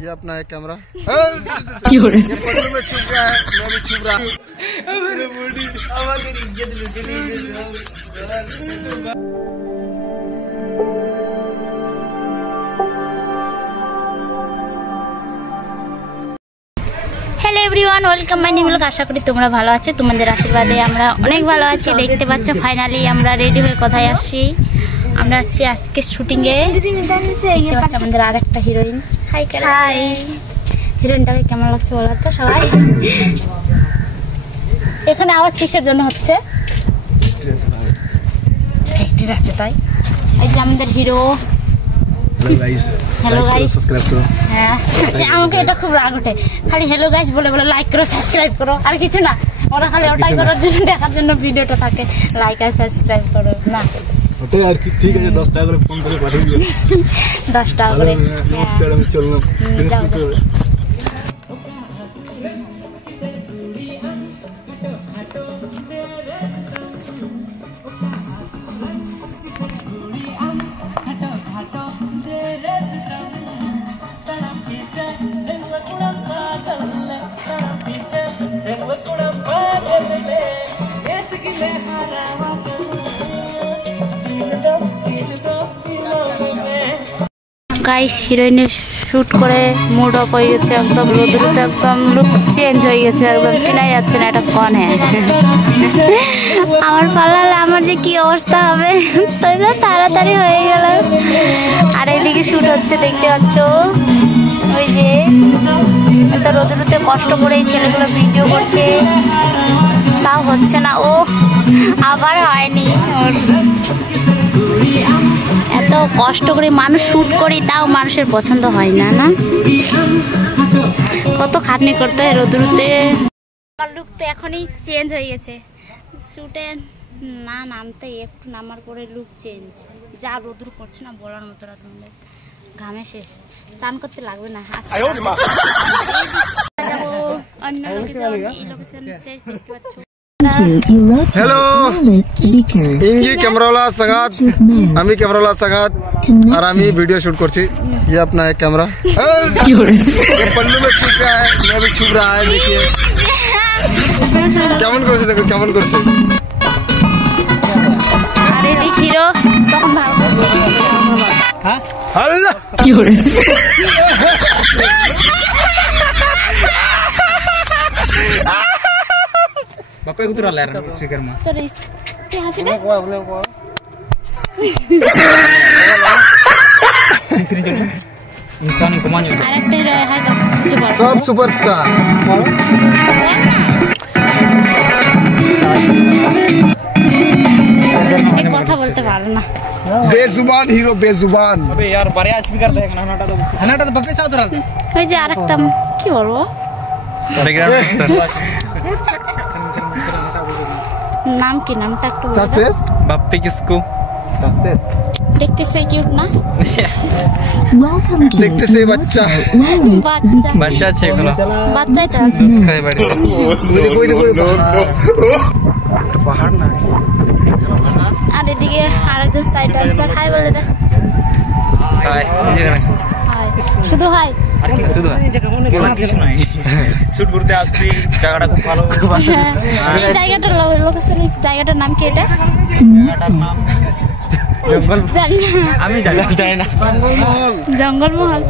ये अपना है कैमरा। ये पल्लू में छुप गया है, मैं भी छुप रहा। Hello everyone welcome my new vlog. आशा करी তোমরা ভালো আছো, তোমাদের আশীর্বাদে আমরা অনেক ভালো আছি। দেখতে পাচ্ছ ফাইনালি আমরা রেডি হয়ে কোথায় আসছি। আমরা আছি আজকে শুটিং এ। দেখতে পাচ্ছ আমাদের আরেকটা হিরোইন। হাই হাই, হিরোইনটাকে কেমন লাগছে বলো তো সবাই। এখানে আওয়াজ কিসের জন্য হচ্ছে? ফ্যাক্টরি আছে তাই। এই যে আমাদের হিরো। हेलो गाइस सब्सक्राइब करो। আমাকে এটা খুব রাগ ওঠে, খালি হেলো গাইস বলে বলে লাইক করো সাবস্ক্রাইব করো আর কিছু না। ওরা খালি ওটাই করার জন্য, দেখার জন্য ভিডিওটা থাকে। লাইক আর সাবস্ক্রাইব করো না ওটাই আর কি। ঠিক আছে 10 টাকা করে ফোন করে পাঠিয়ে দিও। 10 টাকা করে নমস্কার, আমি চললাম। গাইস হিরোইনের শুট করে মুড অফ হয়ে গেছে, একদম রোদ্রুতে একদম লুক চেঞ্জ হয়ে গেছে, একদম চেনাই যাচ্ছে না এটা কোন। হ্যাঁ আমার পালালে আমার যে কি অবস্থা হবে, তাই না? তাড়াতাড়ি হয়ে গেল। আর এদিকে শুট হচ্ছে দেখতে পাচ্ছ, ওই যে এত রোদ্রুতে কষ্ট করে এই ছেলেগুলো ভিডিও করছে, তাও হচ্ছে না। ও আবার হয়নি ওর। এত কষ্ট করে মানুষ শুট করি, তাও মানুষের পছন্দ হয় না। না কত খাটনি করতে হয় রোদ্রুতে। আমার লুক তো এখনই চেঞ্জ হয়ে গেছে। শুটে না নামতে একটু নামার পরে লুক চেঞ্জ। যা রোদ্রু করছে না বলার মতো না, তোমাদের ঘামে শেষ। চান করতে লাগবে না। যাবো অন্য লোকেশন, এই লোকেশন শেষ দেখতে পাচ্ছ। हेलो इंगी कैमरावाला संगात, आमी कैमरावाला संगात और आमी वीडियो शूट करছি। ये अपना है कैमरा। ये पल्लू में छुप गया है, मैं भी छुप रहा है। देखिए কেমন করছে, দেখো কেমন করছে। আরে দেখ হিরো তখন ভালো। হ্যাঁ আল্লাহ কি করে बापा कुछ रहा यार स्पीकर में तो इस यहाँ से इंसान को मान सब सुपरस्टार কথা বলতে পারো না। बेजुबान हीरो बेजुबान। अबे यार बढ़िया स्पीकर देख ना हनाटा तो बापे साथ रहा। ওই যে আরেকটা কি বলবো, बैकग्राउंड मिक्सर नाम की नामটা একটু বলো। सक्सेस बापे किसको सक्सेस দেখতে সে কিউট না? देखते से बच्चा বাচ্চা बच्चा আছে এগুলো, বাচ্চাই তো আছে। খায় বাড়িতে कोई पहाड़ ना। আর এদিকে আরেকজন সাইড ডান্সার হাই বলে দে। হাই এই জায়গা হাই শুধু হাই আর কি শুধু বলার কিছু নাই। শুট করতে আসছি, জায়গাটা খুব ভালো। এই জায়গাটার লোকেশন, জায়গাটার নাম কি? এটা জায়গাটার নাম জঙ্গল, জানি না আমি জানি না। জঙ্গল মহল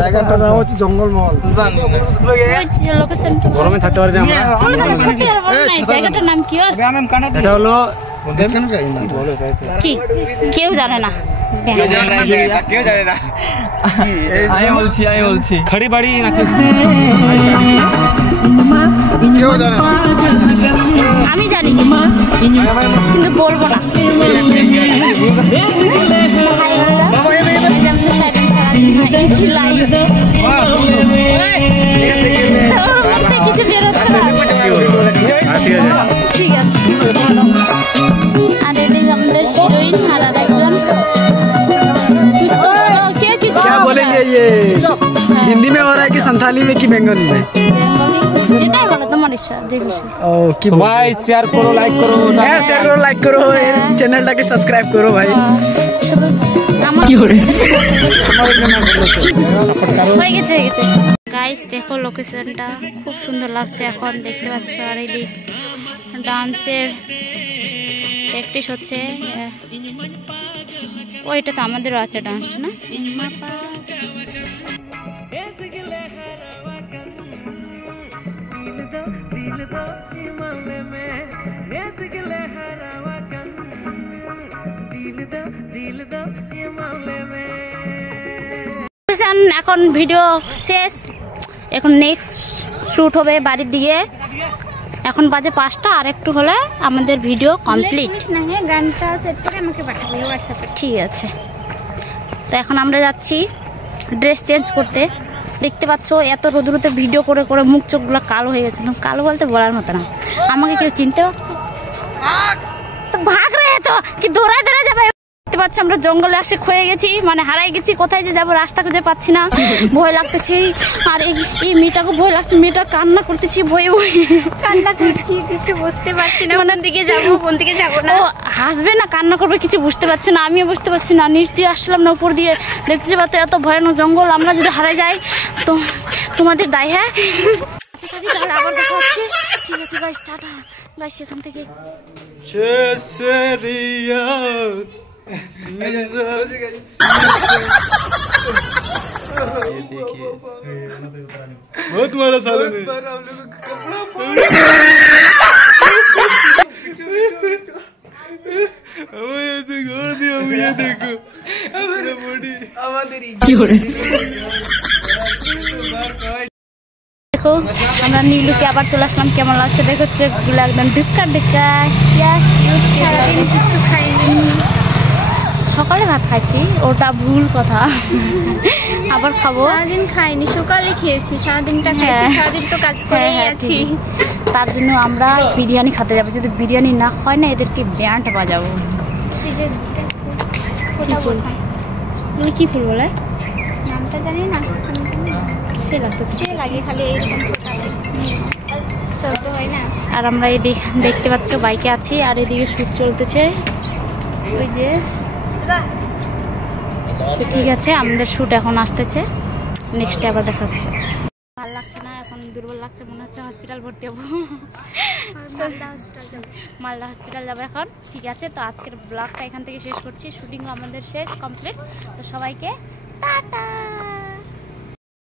জায়গাটার নাম হচ্ছে জঙ্গল মহল। জানি না ওই লোকেশনটা গরমে থাকতে পারি আমরা। সত্যি আর বলো না জায়গাটার নাম কি? এটা হলো কি কেউ জানে না, কেউ জানে না। আমি বলছি খড়ি বাড়ি নাকি কেউ জানে না। আমি জানি কিন্তু বলবো না। কিছু বের হচ্ছে না, ঠিক আছে। আর এদিকে আমাদের হিরোইন আর আরেকজন क्या बोलेंगे ये हिंदी में हो रहा है कि संथाली में कि बंगाली में? যেটাই বলো তোমার ইচ্ছা যে খুশি। ও কি সবাই শেয়ার করো, লাইক করো। হ্যাঁ শেয়ার করো, লাইক করো, চ্যানেলটাকে সাবস্ক্রাইব করো ভাই। শুধু আমার কি করে হয়ে গেছে গাইস, দেখো লোকেশনটা খুব সুন্দর লাগছে এখন দেখতে পাচ্ছ। আর এইদিক ডান্সের প্র্যাকটিস হচ্ছে। ওইটা তো আমাদেরও আছে ডান্সটা না। এখন ভিডিও শেষ, এখন নেক্সট শুট হবে বাড়ির দিকে। এখন বাজে 5টা, আর একটু হলে আমাদের ভিডিও কমপ্লিট। গানটা সেট করে আমাকে পাঠাবে হোয়াটসঅ্যাপে। ঠিক আছে, তো এখন আমরা যাচ্ছি ড্রেস চেঞ্জ করতে। দেখতে পাচ্ছ এত রোদ্রুতে ভিডিও করে করে মুখ চোখগুলো কালো হয়ে গেছে। কালো বলতে বলার মতো না। আমাকে কেউ চিনতে পারছে? ভাগ রে, তো কি দৌড়ায় দৌড়ায় যাবে। দেখতে পাচ্ছ আমরা জঙ্গলে আসে ক্ষয়ে গেছি, মানে হারাই গেছি। কোথায় যে যাবো রাস্তা খুঁজে পাচ্ছি না, ভয় লাগতেছে। আর এই মেয়েটাকে ভয় লাগছে, মেয়েটা কান্না করতেছি, ভয়ে ভয়ে কান্না করছি, কিছু বুঝতে পারছি না। কোন দিকে যাবো কোন দিকে যাবো না, ও হাসবে না কান্না করবে কিছু বুঝতে পারছি না। আমিও বুঝতে পারছি না। নিচ দিয়ে আসলাম না উপর দিয়ে, দেখতে পাচ্ছ এত ভয়ানক জঙ্গল। আমরা যদি হারাই যাই তো তোমাদের দায়। হ্যাঁ তাহলে আবার দেখা হচ্ছে। ঠিক আছে গাইস, টাটা গাইস। এখান থেকে बहुत मारा साले ने। देखो দেখো আমরা নীলুকে আবার চলে আসলাম। কেমন লাগছে দেখো, চোখগুলো একদম ঢুকা ঢুকা। সারাদিন কিছু খাইনি, সকালে ভাত খাইছি, ওটা ভুল কথা। আবার খাবো। সারাদিন খাইনি, সকালে খেয়েছি, সারাদিনটা খাইছি, সারাদিন তো কাজ করে আছি। তার জন্য আমরা বিরিয়ানি খেতে যাবো। যদি বিরিয়ানি না হয় না, এদেরকে ব্যান্ড বাজাবো। কি ফুল বলে নামটা জানি না, সে লাগতেছে, সে লাগে খালি এইরকম শব্দ হয় না। আর আমরা এই দেখতে পাচ্ছ বাইকে আছি, আর এদিকে শুট চলতেছে ওই যে। তো ঠিক আছে, আমাদের শুট এখন আসতেছে, নেক্সটে আবার দেখা হচ্ছে। ভালো লাগছে না, এখন দুর্বল লাগছে, মনে হচ্ছে হসপিটাল ভর্তি হবো। মালদা হসপিটাল যাবো এখন। ঠিক আছে, তো আজকের ব্লগটা এখান থেকে শেষ করছি। শুটিংও আমাদের শেষ কমপ্লিট। তো সবাইকে টাটা।